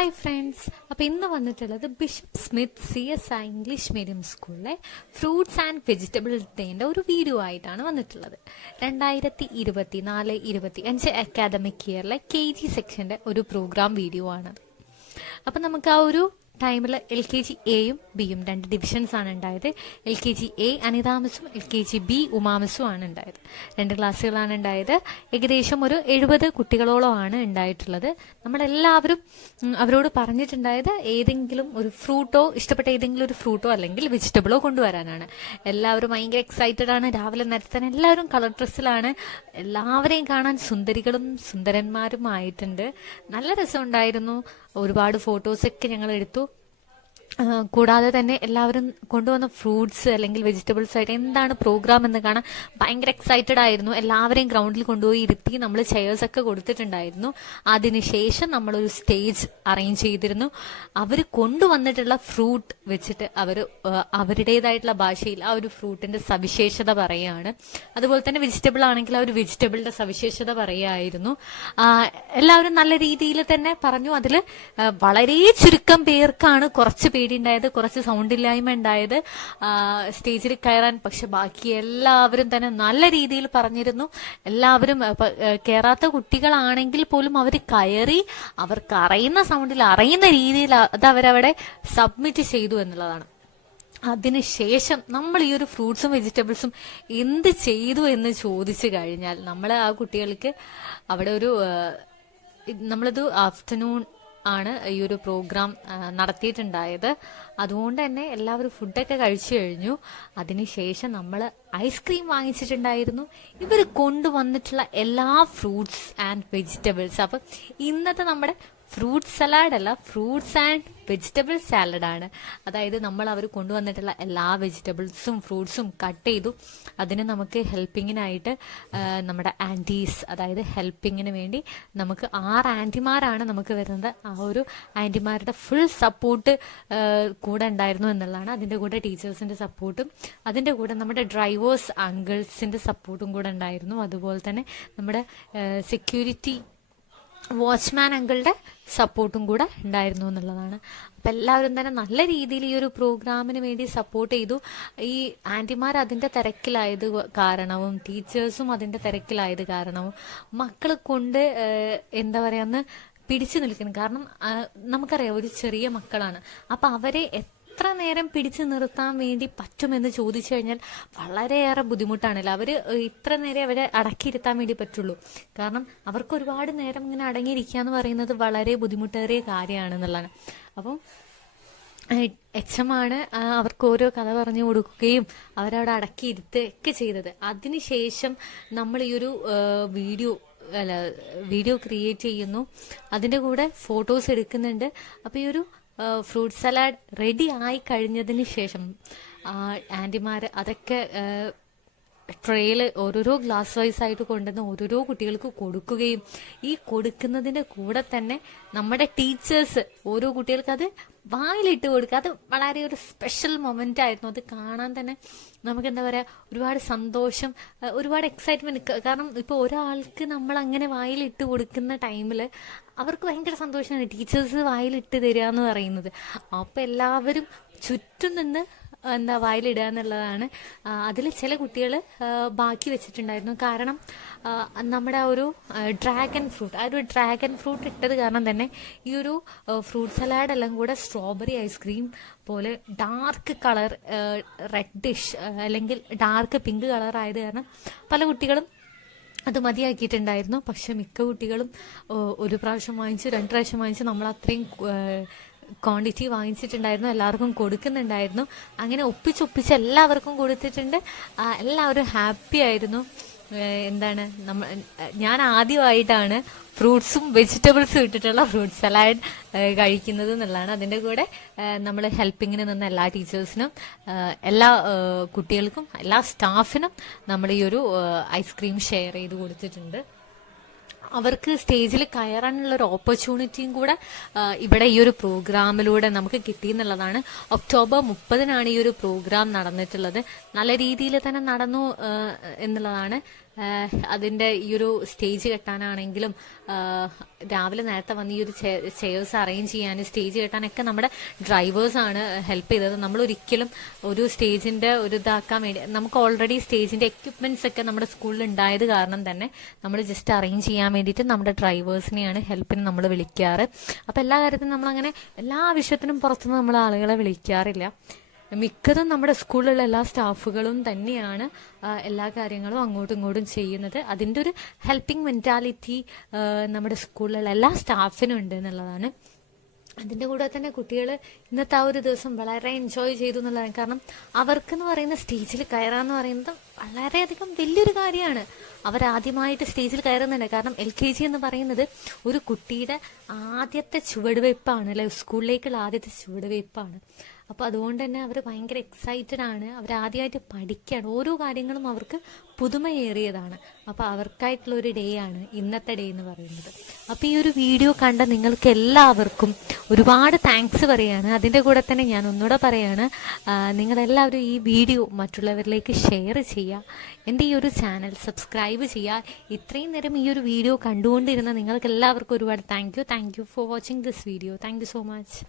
Hi friends, അപ്പോൾ ഇന്ന് വന്നിട്ടുള്ളത് bishop Smith CSI English medium സ്കൂളിലെ ഫ്രൂട്ട്സ് ആൻഡ് വെജിറ്റബിൾസ് ഡേൻ്റെ ഒരു വീഡിയോ ആയിട്ടാണ് വന്നിട്ടുള്ളത്. 2024-25 അക്കാദമിക് ഇയറിലെ KG സെക്ഷൻ്റെ ഒരു പ്രോഗ്രാം വീഡിയോ ആണത്. അപ്പം നമുക്ക് ആ ഒരു ടൈമിൽ LKG എയും ബിയും 2 ഡിവിഷൻസ് ആണ് ഉണ്ടായത്. LKG A അനിതാമസും LKG B ഉമാമസും ആണ് ഉണ്ടായത്. 2 ക്ലാസ്സുകളാണ് ഉണ്ടായത്. ഏകദേശം ഒരു 70 കുട്ടികളോളമാണ് ഉണ്ടായിട്ടുള്ളത്. നമ്മളെല്ലാവരും അവരോട് പറഞ്ഞിട്ടുണ്ടായത് ഏതെങ്കിലും ഒരു ഫ്രൂട്ടോ, ഇഷ്ടപ്പെട്ട ഏതെങ്കിലും ഒരു ഫ്രൂട്ടോ അല്ലെങ്കിൽ വെജിറ്റബിളോ കൊണ്ടുവരാനാണ്. എല്ലാവരും ഭയങ്കര എക്സൈറ്റഡ് ആണ്. രാവിലെ നേരത്തെ തന്നെ എല്ലാവരും കളർ ഡ്രസ്സിലാണ്. എല്ലാവരെയും കാണാൻ സുന്ദരികളും സുന്ദരന്മാരുമായിട്ടുണ്ട്. നല്ല രസമുണ്ടായിരുന്നു. ഒരുപാട് ഫോട്ടോസൊക്കെ ഞങ്ങൾ എടുത്തു. കൂടാതെ തന്നെ എല്ലാവരും കൊണ്ടുവന്ന ഫ്രൂട്ട്സ് അല്ലെങ്കിൽ വെജിറ്റബിൾസ് ആയിട്ട് എന്താണ് പ്രോഗ്രാം എന്ന് കാണാൻ ഭയങ്കര എക്സൈറ്റഡ് ആയിരുന്നു. എല്ലാവരെയും ഗ്രൗണ്ടിൽ കൊണ്ടുപോയി ഇരുത്തി നമ്മൾ ചെയേഴ്സ് ഒക്കെ കൊടുത്തിട്ടുണ്ടായിരുന്നു. അതിനുശേഷം നമ്മളൊരു സ്റ്റേജ് അറേഞ്ച് ചെയ്തിരുന്നു. അവർ കൊണ്ടുവന്നിട്ടുള്ള ഫ്രൂട്ട് വെച്ചിട്ട് അവർ അവരുടേതായിട്ടുള്ള ഭാഷയിൽ ആ ഒരു ഫ്രൂട്ടിന്റെ സവിശേഷത പറയുകയാണ്. അതുപോലെ തന്നെ വെജിറ്റബിൾ ആണെങ്കിൽ ആ ഒരു വെജിറ്റബിളിന്റെ സവിശേഷത പറയുമായിരുന്നു. എല്ലാവരും നല്ല രീതിയിൽ തന്നെ പറഞ്ഞു. അതിൽ വളരെ ചുരുക്കം പേർക്കാണ് കുറച്ച് പേടിയുണ്ടായത്, കുറച്ച് സൗണ്ട് ഇല്ലായ്മ ഉണ്ടായത് സ്റ്റേജിൽ കയറാൻ. പക്ഷെ ബാക്കി എല്ലാവരും തന്നെ നല്ല രീതിയിൽ പറഞ്ഞിരുന്നു. എല്ലാവരും കയറാത്ത കുട്ടികളാണെങ്കിൽ പോലും അവർ കയറി അവർക്ക് അറിയുന്ന സൗണ്ടിൽ അറിയുന്ന രീതിയിൽ അത് അവരവിടെ സബ്മിറ്റ് ചെയ്തു എന്നുള്ളതാണ്. അതിനുശേഷം നമ്മൾ ഈ ഒരു ഫ്രൂട്ട്സും വെജിറ്റബിൾസും എന്ത് ചെയ്തു എന്ന് ചോദിച്ചു കഴിഞ്ഞാൽ നമ്മൾ ആ കുട്ടികൾക്ക് അവിടെ ഒരു നമ്മളത് ആഫ്റ്റർനൂൺ ആണ് ഈ ഒരു പ്രോഗ്രാം നടത്തിയിട്ടുണ്ടായത്. അതുകൊണ്ട് തന്നെ എല്ലാവരും ഫുഡൊക്കെ കഴിച്ചു കഴിഞ്ഞു. അതിനുശേഷം നമ്മൾ ഐസ്ക്രീം വാങ്ങിച്ചിട്ടുണ്ടായിരുന്നു. ഇവർ കൊണ്ടുവന്നിട്ടുള്ള എല്ലാ ഫ്രൂട്ട്സ് ആൻഡ് വെജിറ്റബിൾസ്. അപ്പം ഇന്നത്തെ നമ്മുടെ ഫ്രൂട്ട് സലാഡ് അല്ല, ഫ്രൂട്ട്സ് ആൻഡ് വെജിറ്റബിൾ സാലഡാണ്. അതായത് നമ്മൾ അവർ കൊണ്ടുവന്നിട്ടുള്ള എല്ലാ വെജിറ്റബിൾസും ഫ്രൂട്ട്സും കട്ട് ചെയ്തു. അതിന് നമുക്ക് ഹെൽപ്പിങ്ങിനായിട്ട് നമ്മുടെ ആൻറ്റീസ്, അതായത് ഹെൽപ്പിങ്ങിന് വേണ്ടി നമുക്ക് 6 ആൻറ്റിമാരാണ് നമുക്ക് വരുന്നത്. ആ ഒരു ആൻറ്റിമാരുടെ ഫുൾ സപ്പോർട്ട് കൂടെ ഉണ്ടായിരുന്നു എന്നുള്ളതാണ്. അതിൻ്റെ കൂടെ ടീച്ചേഴ്സിൻ്റെ സപ്പോർട്ടും അതിൻ്റെ കൂടെ നമ്മുടെ ഡ്രൈവേഴ്സ് അങ്കിൾസിൻ്റെ സപ്പോർട്ടും കൂടെ ഉണ്ടായിരുന്നു. അതുപോലെ തന്നെ നമ്മുടെ സെക്യൂരിറ്റി വാച്ച്മാൻ അങ്കിളുടെ സപ്പോർട്ടും കൂടെ ഉണ്ടായിരുന്നു എന്നുള്ളതാണ്. അപ്പം എല്ലാവരും തന്നെ നല്ല രീതിയിൽ ഈ ഒരു പ്രോഗ്രാമിന് വേണ്ടി സപ്പോർട്ട് ചെയ്തു. ഈ ആൻറ്റിമാർ അതിൻ്റെ തിരക്കിലായത് കാരണവും ടീച്ചേഴ്സും അതിൻ്റെ തിരക്കിലായത് കാരണവും മക്കൾ കൊണ്ട് എന്താ പറയുക ഒന്ന് പിടിച്ചു നിൽക്കണം. കാരണം നമുക്കറിയാം ഒരു ചെറിയ മക്കളാണ്. അപ്പം അവരെ എത്ര നേരം പിടിച്ചു നിർത്താൻ വേണ്ടി പറ്റുമെന്ന് ചോദിച്ചു കഴിഞ്ഞാൽ വളരെയേറെ ബുദ്ധിമുട്ടാണല്ലോ. അവർ ഇത്ര നേരം അവരെ അടക്കിയിരുത്താൻ വേണ്ടി പറ്റുള്ളൂ. കാരണം അവർക്ക് ഒരുപാട് നേരം ഇങ്ങനെ അടങ്ങിയിരിക്കുക എന്ന് പറയുന്നത് വളരെ ബുദ്ധിമുട്ടേറിയ കാര്യമാണെന്നുള്ളതാണ്. അപ്പം എച്ചമാണ് അവർക്ക് ഓരോ കഥ പറഞ്ഞു കൊടുക്കുകയും അവരവിടെ അടക്കിയിരുത്തുകയൊക്കെ ചെയ്തത്. അതിനുശേഷം നമ്മൾ ഈ ഒരു വീഡിയോ ക്രിയേറ്റ് ചെയ്യുന്നു. അതിൻ്റെ കൂടെ ഫോട്ടോസ് എടുക്കുന്നുണ്ട്. അപ്പോൾ ഈ ഒരു ഫ്രൂട്ട് സലാഡ് റെഡി ആയി കഴിഞ്ഞതിന് ശേഷം ആൻറ്റിമാർ അതൊക്കെ ട്രേയിൽ ഓരോരോ ഗ്ലാസ് വൈസ് ആയിട്ട് കൊണ്ടുവന്ന് ഓരോരോ കുട്ടികൾക്ക് കൊടുക്കുകയും ഈ കൊടുക്കുന്നതിൻ്റെ കൂടെ തന്നെ നമ്മുടെ ടീച്ചേഴ്സ് ഓരോ കുട്ടികൾക്ക് അത് വായിലിട്ട് കൊടുക്കുക. അത് വളരെ ഒരു സ്പെഷ്യൽ മൊമെന്റ് ആയിരുന്നു. അത് കാണാൻ തന്നെ നമുക്ക് എന്താ പറയുക, ഒരുപാട് സന്തോഷം, ഒരുപാട് എക്സൈറ്റ്മെന്റ്. കാരണം ഇപ്പോൾ ഒരാൾക്ക് നമ്മൾ അങ്ങനെ വായിലിട്ട് കൊടുക്കുന്ന ടൈമിൽ അവർക്ക് ഭയങ്കര സന്തോഷമാണ് ടീച്ചേഴ്സ് വായിലിട്ട് തരിക എന്ന് പറയുന്നത്. അപ്പം എല്ലാവരും ചുറ്റും നിന്ന് എന്താ വായിലിടുക എന്നുള്ളതാണ്. അതിൽ ചില കുട്ടികൾ ബാക്കി വെച്ചിട്ടുണ്ടായിരുന്നു. കാരണം നമ്മുടെ ആ ഒരു ഡ്രാഗൺ ഫ്രൂട്ട് ഇട്ടത് കാരണം തന്നെ ഈ ഒരു ഫ്രൂട്ട് സലാഡ് എല്ലാം കൂടെ സ്ട്രോബെറി ഐസ്ക്രീം പോലെ ഡാർക്ക് കളർ, റെഡിഷ് അല്ലെങ്കിൽ ഡാർക്ക് പിങ്ക് കളർ ആയത് കാരണം പല കുട്ടികളും അത് മതിയാക്കിയിട്ടുണ്ടായിരുന്നു. പക്ഷെ മിക്ക കുട്ടികളും ഒരു പ്രാവശ്യം വാങ്ങിച്ചു, 2 പ്രാവശ്യം വാങ്ങിച്ചു. നമ്മൾ അത്രയും ക്വാണ്ടിറ്റി വാങ്ങിച്ചിട്ടുണ്ടായിരുന്നു, എല്ലാവർക്കും കൊടുക്കുന്നുണ്ടായിരുന്നു. അങ്ങനെ ഒപ്പിച്ചൊപ്പിച്ച് എല്ലാവർക്കും കൊടുത്തിട്ടുണ്ട്. എല്ലാവരും ഹാപ്പി ആയിരുന്നു. എന്താണ് ഞാൻ ആദ്യമായിട്ടാണ് ഫ്രൂട്ട്സും വെജിറ്റബിൾസും ഇട്ടിട്ടുള്ള ഫ്രൂട്ട് സലാഡ് കഴിക്കുന്നത് എന്നുള്ളതാണ്. അതിൻ്റെ കൂടെ നമ്മൾ ഹെൽപ്പിങ്ങിന് നിന്ന എല്ലാ ടീച്ചേഴ്സിനും, എല്ലാ കുട്ടികൾക്കും, എല്ലാ സ്റ്റാഫിനും നമ്മൾ ഈ ഒരു ഐസ്ക്രീം ഷെയർ ചെയ്ത് കൊടുത്തിട്ടുണ്ട്. അവർക്ക് സ്റ്റേജിൽ കയറാനുള്ള ഒരു ഓപ്പർച്യൂണിറ്റിയും കൂടെ ഇവിടെ ഈ ഒരു പ്രോഗ്രാമിലൂടെ നമുക്ക് കിട്ടിയെന്നുള്ളതാണ്. ഒക്ടോബർ 30 ഈ ഒരു പ്രോഗ്രാം നടന്നിട്ടുള്ളത്. നല്ല രീതിയിൽ തന്നെ നടന്നു എന്നുള്ളതാണ്. അതിന്റെ ഈ ഒരു സ്റ്റേജ് കെട്ടാനാണെങ്കിലും രാവിലെ നേരത്തെ വന്ന് ഈ ഒരു ചെയർസ് അറേഞ്ച് ചെയ്യാൻ, സ്റ്റേജ് കെട്ടാനൊക്കെ നമ്മുടെ ഡ്രൈവേഴ്സാണ് ഹെൽപ്പ് ചെയ്തത്. നമ്മൾ ഒരിക്കലും ഒരു സ്റ്റേജിന്റെ ഒരു ഇതാക്കാൻ വേണ്ടി, നമുക്ക് ഓൾറെഡി സ്റ്റേജിന്റെ എക്യുപ്മെന്റ്സ് ഒക്കെ നമ്മുടെ സ്കൂളിൽ ഉണ്ടായത് കാരണം തന്നെ നമ്മൾ ജസ്റ്റ് അറേഞ്ച് ചെയ്യാൻ വേണ്ടിയിട്ട് നമ്മുടെ ഡ്രൈവേഴ്സിനെയാണ് ഹെൽപ്പിന് നമ്മൾ വിളിക്കാറ്. അപ്പം എല്ലാ കാര്യത്തിനും നമ്മളങ്ങനെ എല്ലാ ആവശ്യത്തിനും പുറത്തുനിന്ന് നമ്മൾ ആളുകളെ വിളിക്കാറില്ല. മിക്കതും നമ്മുടെ സ്കൂളിലുള്ള എല്ലാ സ്റ്റാഫുകളും തന്നെയാണ് എല്ലാ കാര്യങ്ങളും അങ്ങോട്ടും ഇങ്ങോട്ടും ചെയ്യുന്നത്. അതിൻ്റെ ഒരു ഹെൽപ്പിംഗ് മെൻറ്റാലിറ്റി നമ്മുടെ സ്കൂളിലുള്ള എല്ലാ സ്റ്റാഫിനും ഉണ്ട് എന്നുള്ളതാണ്. അതിൻ്റെ കൂടെ തന്നെ കുട്ടികൾ ഇന്നത്തെ ആ ഒരു ദിവസം വളരെ എൻജോയ് ചെയ്തു എന്നുള്ളതാണ്. കാരണം അവർക്കെന്ന് പറയുന്ന സ്റ്റേജിൽ കയറാന്ന് പറയുന്നത് വളരെയധികം വലിയൊരു കാര്യമാണ്. അവരാദ്യമായിട്ട് സ്റ്റേജിൽ കയറുന്നുണ്ട്. കാരണം LKG എന്ന് പറയുന്നത് ഒരു കുട്ടിയുടെ ആദ്യത്തെ ചുവടുവയ്പ്പാണ്, അല്ലെ, സ്കൂളിലേക്കുള്ള ആദ്യത്തെ ചുവടുവയ്പ്പാണ്. അപ്പോൾ അതുകൊണ്ട് തന്നെ അവർ ഭയങ്കര എക്സൈറ്റഡ് ആണ്. അവരാദ്യമായിട്ട് പഠിക്കുകയാണ്. ഓരോ കാര്യങ്ങളും അവർക്ക് പുതുമയേറിയതാണ്. അപ്പോൾ അവർക്കായിട്ടുള്ള ഒരു ഡേ ആണ് ഇന്നത്തെ ഡേ എന്ന് പറയുന്നത്. അപ്പോൾ ഈ ഒരു വീഡിയോ കണ്ട നിങ്ങൾക്ക് എല്ലാവർക്കും ഒരുപാട് താങ്ക്സ് പറയാണ്. അതിൻ്റെ കൂടെ തന്നെ ഞാൻ ഒന്നുകൂടെ പറയാണ്, നിങ്ങളെല്ലാവരും ഈ വീഡിയോ മറ്റുള്ളവരിലേക്ക് ഷെയർ ചെയ്യുക. എൻ്റെ ഈ ഒരു ചാനൽ സബ്സ്ക്രൈബ് ചെയ്യുക. ഇത്രയും നേരം ഈ ഒരു വീഡിയോ കണ്ടുകൊണ്ടിരുന്ന നിങ്ങൾക്ക് എല്ലാവർക്കും ഒരുപാട് thank you for watching this video. Thank you so much.